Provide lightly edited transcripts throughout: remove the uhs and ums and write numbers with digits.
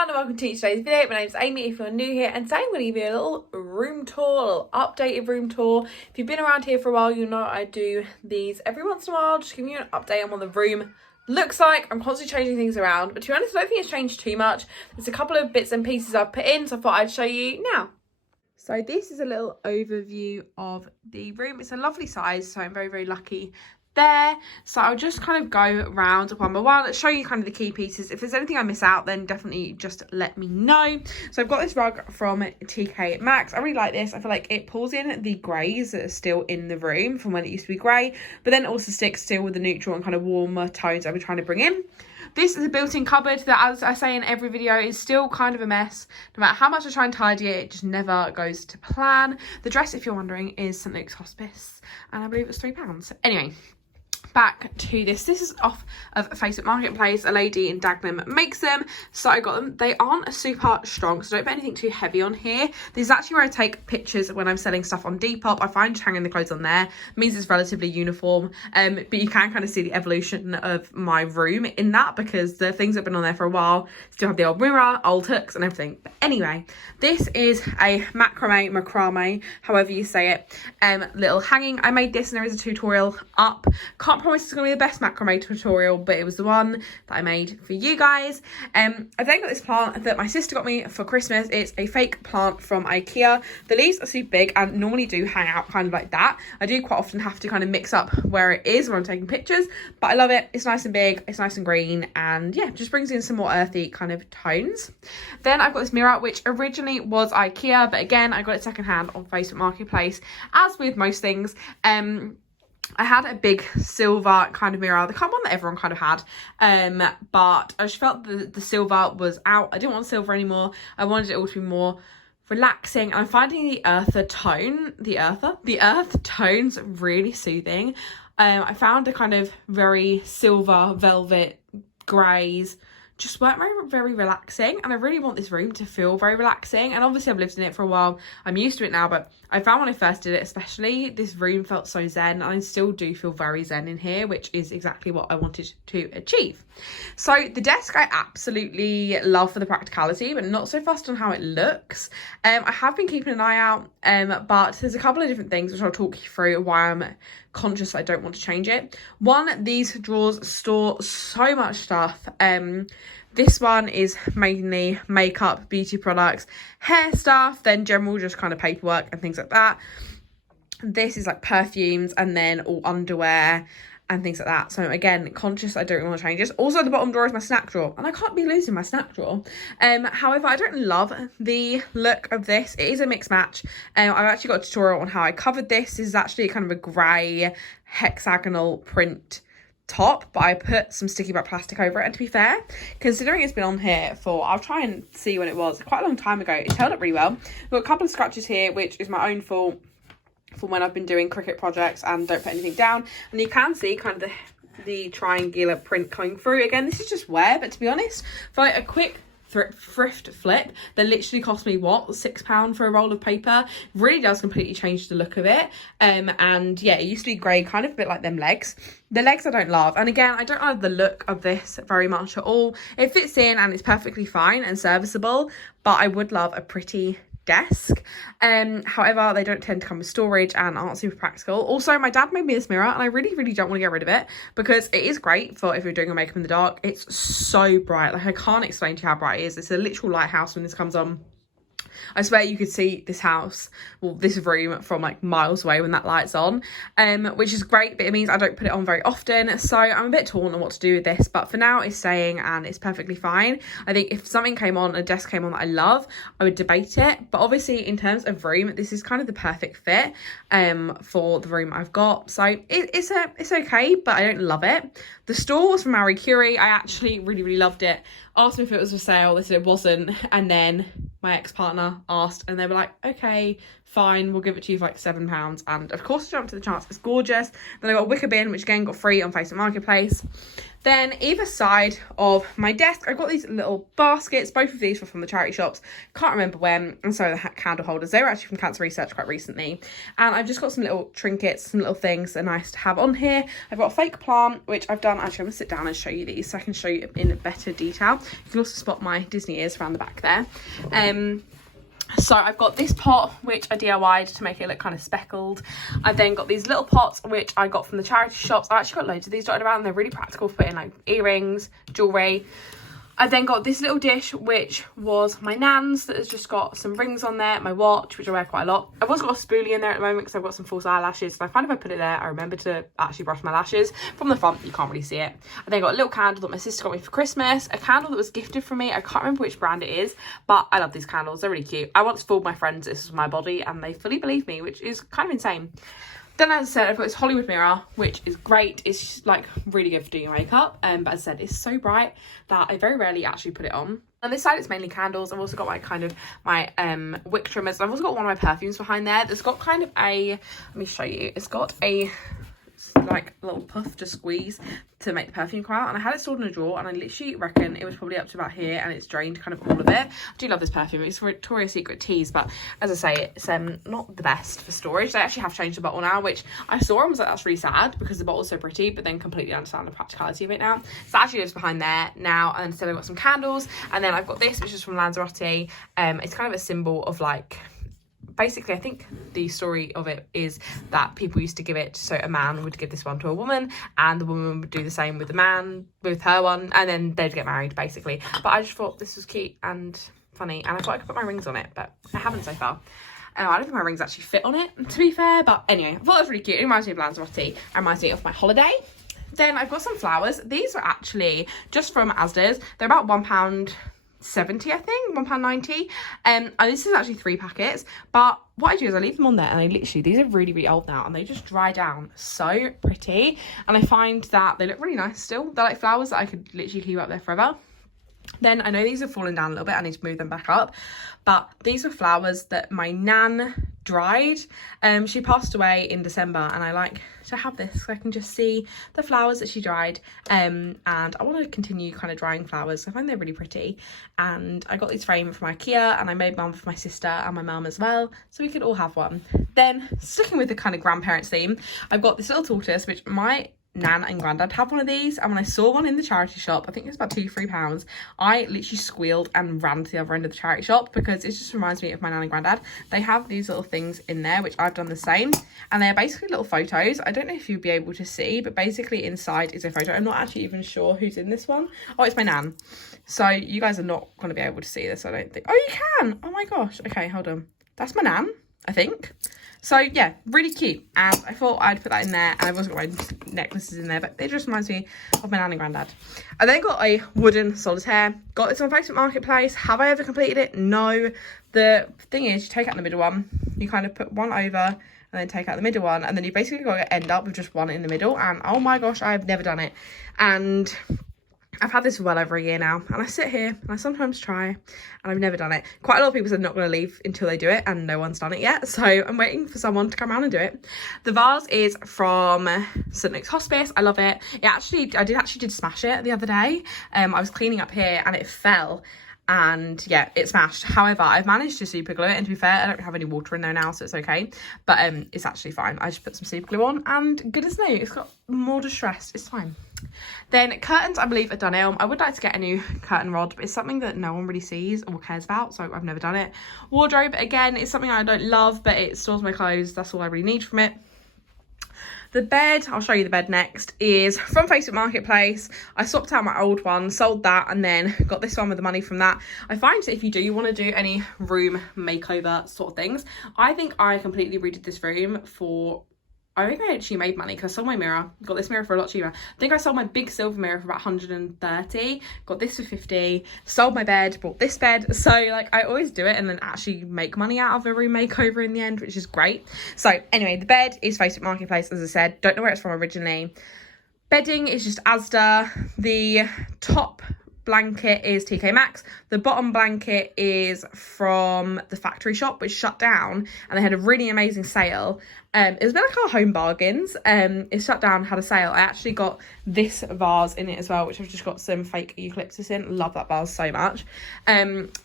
everyone and welcome to today's video. My name is Amy if you're new here, and today I'm going to give you a little room tour, a little updated room tour. If you've been around here for a while, you know I do these every once in a while, just giving you an update on what the room looks like. I'm constantly changing things around, but to be honest, I don't think it's changed too much. There's a couple of bits and pieces I've put in, so I thought I'd show you now. So this is a little overview of the room. It's a lovely size, so I'm very, very lucky there. So I'll just kind of go around one by one, show you kind of the key pieces. If there's anything I miss out, then definitely just let me know. So I've got this rug from TK Maxx. I really like this. I feel like it pulls in the greys that are still in the room from when it used to be grey, but then it also sticks still with the neutral and kind of warmer tones I've been trying to bring in. This is a built-in cupboard that, as I say in every video, is still kind of a mess. No matter how much I try and tidy it, it just never goes to plan. The dress, if you're wondering, is St Luke's Hospice, and I believe it's £3. Anyway, back to this. This is off of Facebook Marketplace. A lady in Dagenham makes them, so I got them. They aren't super strong, so don't put anything too heavy on here. This is actually where I take pictures when I'm selling stuff on Depop. I find just hanging the clothes on there means it's relatively uniform, but you can kind of see the evolution of my room in that, because the things that have been on there for a while still have the old mirror, old hooks and everything. But anyway, this is a macrame, however you say it, little hanging. I made this and there is a tutorial up. Can't promise it's going to be the best macrame tutorial, but it was the one that I made for you guys. I then got this plant that my sister got me for Christmas. It's a fake plant from IKEA. The leaves are super big and normally do hang out kind of like that. I do quite often have to kind of mix up where it is when I'm taking pictures, but I love it. It's nice and big, it's nice and green, and yeah, just brings in some more earthy kind of tones. Then I've got this mirror, which originally was IKEA, but again, I got it secondhand on Facebook Marketplace. As with most things, I had a big silver kind of mirror, the kind of one that everyone kind of had, but I just felt the silver was out. I didn't want silver anymore. I wanted it all to be more relaxing, and I'm finding the earth tones really soothing. I found a kind of very silver velvet greys just weren't very relaxing, and I really want this room to feel very relaxing. And obviously I've lived in it for a while, I'm used to it now, but I found when I first did it especially, this room felt so zen, and I still do feel very zen in here, which is exactly what I wanted to achieve. So the desk I absolutely love for the practicality, but not so fussed on how it looks. I have been keeping an eye out, but there's a couple of different things which I'll talk you through why I'm conscious I don't want to change it. One, these drawers store so much stuff. This one is mainly makeup, beauty products, hair stuff, then general just kind of paperwork and things like that. This is like perfumes, and then all underwear and things like that. So again, conscious I don't really want to change this. Also, the bottom drawer is my snack drawer, and I can't be losing my snack drawer. However, I don't love the look of this. It is a mix match. I've actually got a tutorial on how I covered this. This is actually kind of a grey hexagonal print top, but I put some sticky black plastic over it. And to be fair, considering it's been on here for, I'll try and see when it was, quite a long time ago, it held up really well. I've got a couple of scratches here, which is my own fault from when I've been doing Cricut projects and don't put anything down, and you can see kind of the triangular print coming through. Again, this is just wear, but to be honest, for like a quick thrift flip that literally cost me what, £6 for a roll of paper, really does completely change the look of it. And yeah, it used to be grey, kind of a bit like them legs. The legs I don't love, and again, I don't love the look of this very much at all. It fits in and it's perfectly fine and serviceable, but I would love a pretty desk. However, they don't tend to come with storage and aren't super practical. Also, my dad made me this mirror, and I really don't want to get rid of it, because it is great for if you're doing your makeup in the dark. It's so bright, like I can't explain to you how bright it is. It's a literal lighthouse when this comes on. I swear you could see this house, well, this room from like miles away when that light's on, which is great, but it means I don't put it on very often. So I'm a bit torn on what to do with this, but for now it's staying and it's perfectly fine. I think if something came on, a desk came on that I love, I would debate it. But obviously in terms of room, this is kind of the perfect fit for the room I've got. So it's okay, but I don't love it. The store was from Marie Curie. I actually really loved it. Asked me if it was for sale, they said it wasn't, and then my ex-partner asked, and they were like, okay, fine, we'll give it to you for like £7. And of course I jumped to the chance. It's gorgeous. Then I got a wicker bin, which again got free on Facebook Marketplace. Then either side of my desk, I've got these little baskets. Both of these were from the charity shops. Can't remember when. And so the candle holders, they were actually from Cancer Research quite recently. And I've just got some little trinkets, some little things that are nice to have on here. I've got a fake plant, which I've done. Actually, I'm going to sit down and show you these so I can show you in better detail. You can also spot my Disney ears around the back there. So I've got this pot, which I DIY'd to make it look kind of speckled. I've then got these little pots, which I got from the charity shops. I actually got loads of these dotted around. They're really practical for putting like earrings, jewellery. I then got this little dish, which was my nan's, that has just got some rings on there, my watch, which I wear quite a lot. I've also got a spoolie in there at the moment because I've got some false eyelashes. And I find if I put it there, I remember to actually brush my lashes. From the front, you can't really see it. I then got a little candle that my sister got me for Christmas. A candle that was gifted from me. I can't remember which brand it is, but I love these candles. They're really cute. I once fooled my friends this was my body and they fully believed me, which is kind of insane. Then, as I said, I've got this Hollywood mirror, which is great. It's like really good for doing your makeup. But as I said, it's so bright that I very rarely actually put it on. On this side, it's mainly candles. I've also got my wick trimmers. And I've also got one of my perfumes behind there. That's got kind of a, let me show you. It's got a like little puff to squeeze to make the perfume come out, and I had it stored in a drawer, and I literally reckon it was probably up to about here, and it's drained kind of all of it. I do love this perfume. It's Victoria's Secret Teas, but as I say, it's not the best for storage. They actually have changed the bottle now, which I saw and was like, that's really sad because the bottle's so pretty, but then completely understand the practicality of it now. So that actually lives behind there now. And instead I've got some candles, and then I've got this, which is from Lanzarote. It's kind of a symbol of like, basically, I think the story of it is that people used to give it, so a man would give this one to a woman, and the woman would do the same with the man, with her one, and then they'd get married, basically. But I just thought this was cute and funny, and I thought I could put my rings on it, but I haven't so far. I don't think my rings actually fit on it, to be fair, but anyway, I thought it was really cute. It reminds me of Lanzarote. It reminds me of my holiday. Then I've got some flowers. These were actually just from Asda's. They're about £1.70, I think, £1.90. And this is actually 3 packets, but what I do is I leave them on there, and I literally, these are really, really old now, and they just dry down so pretty, and I find that they look really nice still. They're like flowers that I could literally keep up there forever. Then I know these have fallen down a little bit, I need to move them back up, but these are flowers that my nan dried. She passed away in December, and I like to have this so I can just see the flowers that she dried, and I want to continue kind of drying flowers, so I find they're really pretty. And I got these framed from IKEA, and I made one for my sister and my mum as well, so we could all have one. Then, sticking with the kind of grandparents theme, I've got this little tortoise, which my nan and granddad have one of these, and when I saw one in the charity shop, I think it's about £2-3, I literally squealed and ran to the other end of the charity shop because it just reminds me of my nan and granddad. They have these little things in there, which I've done the same, and they're basically little photos. I don't know if you'll be able to see, but basically inside is a photo. I'm not actually even sure who's in this one. Oh, it's my nan. So you guys are not going to be able to see this, I don't think. Oh, you can. Oh my gosh. Okay, hold on. That's my nan, I think. So yeah, really cute, and I thought I'd put that in there. And I've also got my necklaces in there, but it just reminds me of my nan and granddad. I then got a wooden solitaire. Got this on Facebook Marketplace. Have I ever completed it? No. The thing is, you take out the middle one, you kind of put one over, and then take out the middle one, and then you basically got to end up with just one in the middle. And oh my gosh, I've never done it. And I've had this for well over a year now, and I sit here and I sometimes try, and I've never done it. Quite a lot of people said not going to leave until they do it, and no one's done it yet, so I'm waiting for someone to come around and do it. The vase is from St Luke's Hospice. I love it. I did smash it the other day. I was cleaning up here and it fell, and yeah, it smashed. However, I've managed to super glue it, and to be fair, I don't have any water in there now, so it's okay, but it's actually fine. I just put some super glue on, and good as new. It's got more distressed. It's fine. Then curtains, I believe, are done. I would like to get a new curtain rod, but it's something that no one really sees or cares about, so I've never done it. Wardrobe, again, is something I don't love, but it stores my clothes. That's all I really need from it. The bed, I'll show you the bed next, is from Facebook Marketplace. I swapped out my old one, sold that, and then got this one with the money from that. I find that if you do want to do any room makeover sort of things, I think I completely redid this room for, I think I actually made money because I sold my mirror. Got this mirror for a lot cheaper. I think I sold my big silver mirror for about 130. Got this for 50. Sold my bed, bought this bed. So like I always do it and then actually make money out of a room makeover in the end, which is great. So anyway, the bed is Facebook Marketplace, as I said. Don't know where it's from originally. Bedding is just Asda. The top blanket is TK Maxx. The bottom blanket is from the factory shop, which shut down, and they had a really amazing sale. It was a bit like our home bargains. It shut down, had a sale. I actually got this vase in it as well, which I've just got some fake eucalyptus in. Love that vase so much.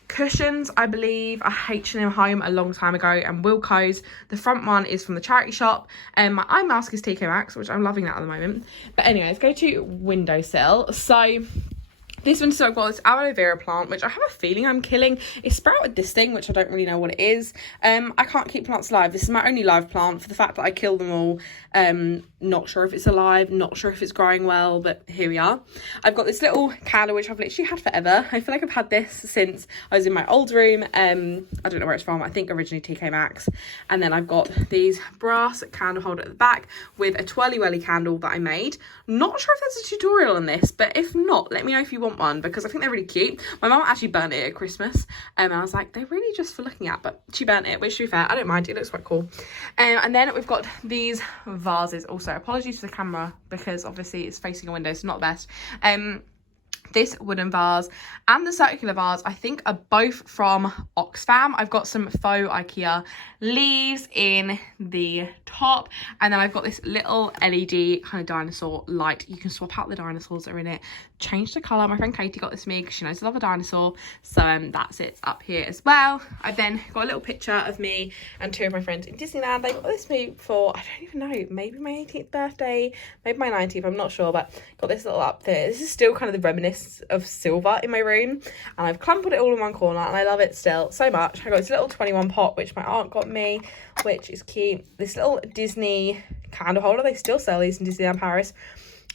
Cushions, I believe, are H&M Home a long time ago, and Wilko's. The front one is from the charity shop. My eye mask is TK Maxx, which I'm loving that at the moment. But anyway, let's go to windowsill. So this one, so I've got this Aloe Vera plant, which I have a feeling I'm killing. It sprouted this thing, which I don't really know what it is. I can't keep plants alive. This is my only live plant for the fact that I kill them all. Not sure if it's alive, not sure if it's growing well, but here we are. I've got this little candle, which I've literally had forever. I feel like I've had this since I was in my old room. I don't know where it's from. I think originally TK Maxx. And then I've got these brass candle holder at the back with a twirly whirly candle that I made. Not sure if there's a tutorial on this, but if not, let me know if you want one, because I think they're really cute. My mum actually burnt it at Christmas, and I was like, they're really just for looking at, but she burnt it, which, to be fair, I don't mind. It looks quite cool. And then we've got these vases also. Apologies for the camera, because obviously it's facing a window, so not the best. This wooden vase and the circular vase, I think, are both from Oxfam. I've got some faux IKEA leaves in the top, and then I've got this little LED kind of dinosaur light. You can swap out the dinosaurs that are in it, change the colour. My friend Katie got this for me because she knows I love a dinosaur, so that's it up here as well. I've then got a little picture of me and two of my friends in Disneyland. They got this for me for, I don't even know, maybe my 18th birthday, maybe my 19th, I'm not sure, but got this little up there. This is still kind of the reminiscence of silver in my room, and I've crumpled it all in one corner, and I love it still so much. I got this little 21 pot, which my aunt got me, which is cute. This little Disney candle holder, they still sell these in Disneyland Paris.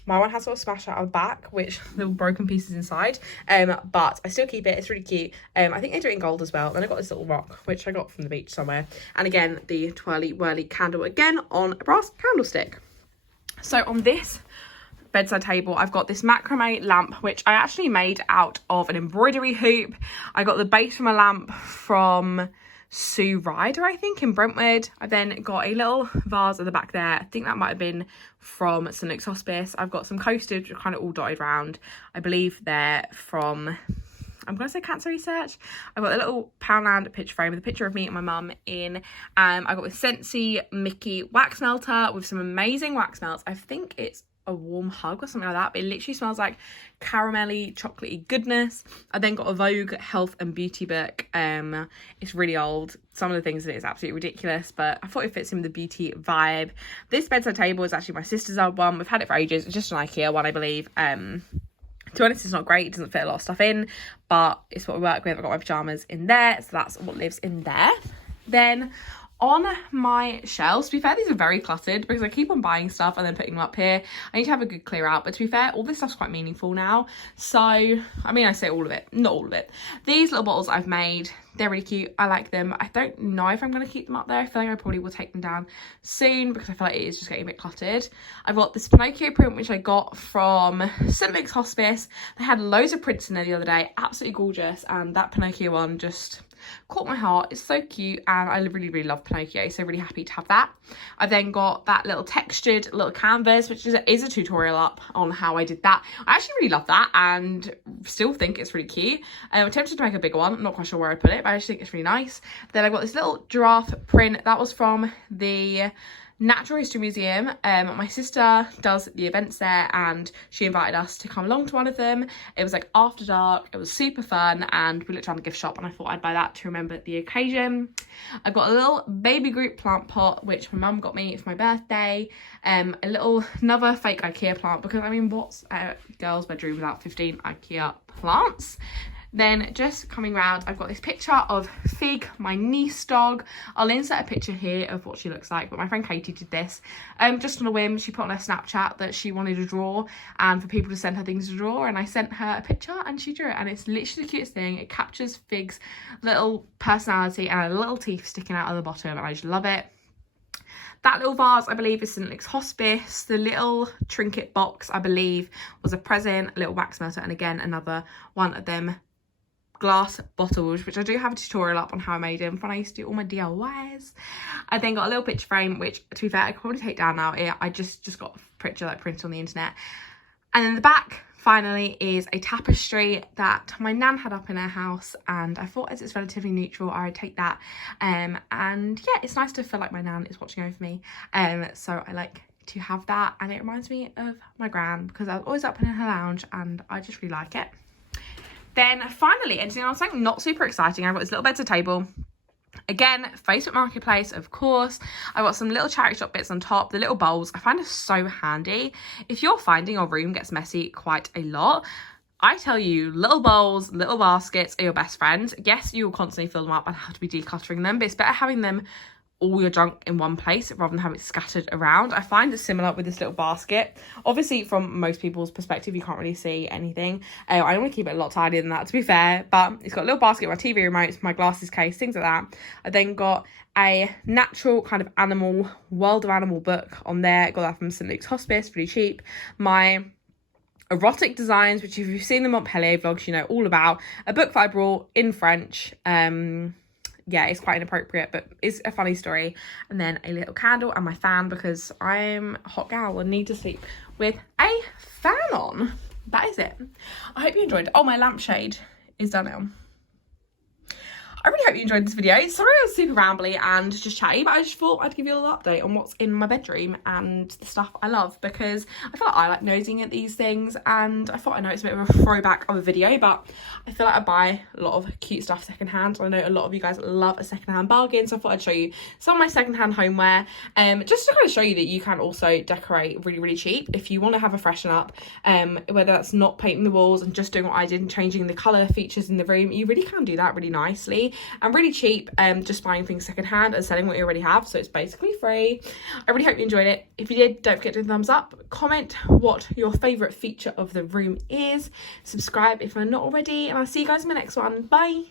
My one has sort of smashed out of the back, which little broken pieces inside, but I still keep it. It's really cute. I think they do it in gold as well. Then I got this little rock, which I got from the beach somewhere, and again the twirly whirly candle again on a brass candlestick. So on this bedside table, I've got this Macrame lamp, which I actually made out of an embroidery hoop. I got the base from a lamp from Sue Ryder, I think, in Brentwood. I then got a little vase at the back there. I think that might have been from St Luke's Hospice. I've got some coasters which are kind of all dotted around. I believe they're from, I'm going to say Cancer Research. I've got a little Poundland picture frame with a picture of me and my mum in. I got this Scentsy Mickey wax melter with some amazing wax melts. I think it's a warm hug or something like that, but it literally smells like caramelly, chocolatey goodness. I then got a Vogue health and beauty book. It's really old. Some of the things in it is absolutely ridiculous, but I thought it fits in with the beauty vibe. This bedside table is actually my sister's old one. We've had it for ages. It's just an IKEA one, I believe. To be honest, it's not great. It doesn't fit a lot of stuff in, but it's what we work with. I've got my pyjamas in there, so that's what lives in there. Then on my shelves, to be fair, these are very cluttered because I keep on buying stuff and then putting them up here. I need to have a good clear out, but to be fair, all this stuff's quite meaningful now. So, I mean, I say all of it, not all of it. These little bottles I've made, they're really cute. I like them. I don't know if I'm going to keep them up there. I feel like I probably will take them down soon because I feel like it is just getting a bit cluttered. I've got this Pinocchio print, which I got from St Luke's Hospice. They had loads of prints in there the other day. Absolutely gorgeous. And that Pinocchio one just caught my heart. It's so cute, and I really love Pinocchio, so really happy to have that. I then got that little textured little canvas, which is a tutorial up on how I did that. I actually really love that and still think it's really cute. I'm tempted to make a bigger one. I'm not quite sure where I put it, but I just think it's really nice. Then I got this little giraffe print that was from the Natural History Museum. My sister does the events there, and she invited us to come along to one of them. It was like after dark. It was super fun, and we looked around the gift shop, and I thought I'd buy that to remember the occasion. I've got a little baby Groot plant pot, which my mum got me for my birthday. Another fake IKEA plant, because I mean, what's a girl's bedroom without 15 IKEA plants? Then just coming round, I've got this picture of Fig, my niece dog. I'll insert a picture here of what she looks like, but my friend Katie did this just on a whim. She put on her Snapchat that she wanted to draw and for people to send her things to draw, and I sent her a picture and she drew it, and it's literally the cutest thing. It captures Fig's little personality and her little teeth sticking out of the bottom, and I just love it. That little vase, I believe, is St Luke's Hospice. The little trinket box, I believe, was a present, a little wax melter, and again, another one of them glass bottles, which I do have a tutorial up on how I made them when I used to do all my DIYs. I then got a little picture frame, which, to be fair, I could probably take down now. I just got a picture like printed on the internet. And then the back, finally is a tapestry that my nan had up in her house, and I thought as it's relatively neutral I would take that, and yeah, it's nice to feel like my nan is watching over me, so I like to have that, and it reminds me of my gran because I was always up in her lounge and I just really like it. Then finally, anything else like not super exciting, I've got this little bedside table. Again, Facebook Marketplace, of course. I've got some little charity shop bits on top. The little bowls, I find are so handy. If you're finding your room gets messy quite a lot, I tell you, little bowls, little baskets are your best friend. Yes, you will constantly fill them up and have to be decluttering them, but it's better having them all your junk in one place rather than have it scattered around. I find it similar with this little basket. Obviously, from most people's perspective, you can't really see anything. I want to keep it a lot tidier than that, to be fair, but it's got a little basket, my TV remotes, my glasses case, things like that. I then got a natural kind of animal, world of animal book on there. Got that from St. Luke's Hospice, really cheap. My erotic designs, which if you've seen them on Pele vlogs, you know all about. A book that I brought in French. Yeah, it's quite inappropriate, but it's a funny story. And then a little candle and my fan because I'm a hot gal and need to sleep with a fan on. That is it. I hope you enjoyed. Oh, my lampshade is done now. I really hope you enjoyed this video. Sorry I was super rambly and just chatty, but I just thought I'd give you a little update on what's in my bedroom and the stuff I love, because I feel like I like nosing at these things, and I thought, I know it's a bit of a throwback of a video, but I feel like I buy a lot of cute stuff secondhand. I know a lot of you guys love a secondhand bargain, so I thought I'd show you some of my secondhand homeware, just to kind of show you that you can also decorate really, really cheap if you want to have a freshen up, whether that's not painting the walls and just doing what I did and changing the colour features in the room. You really can do that really nicely and really cheap, just buying things secondhand and selling what you already have, so it's basically free. I really hope you enjoyed it. If you did, don't forget to thumbs up, comment what your favourite feature of the room is, subscribe if you're not already, and I'll see you guys in my next one. Bye.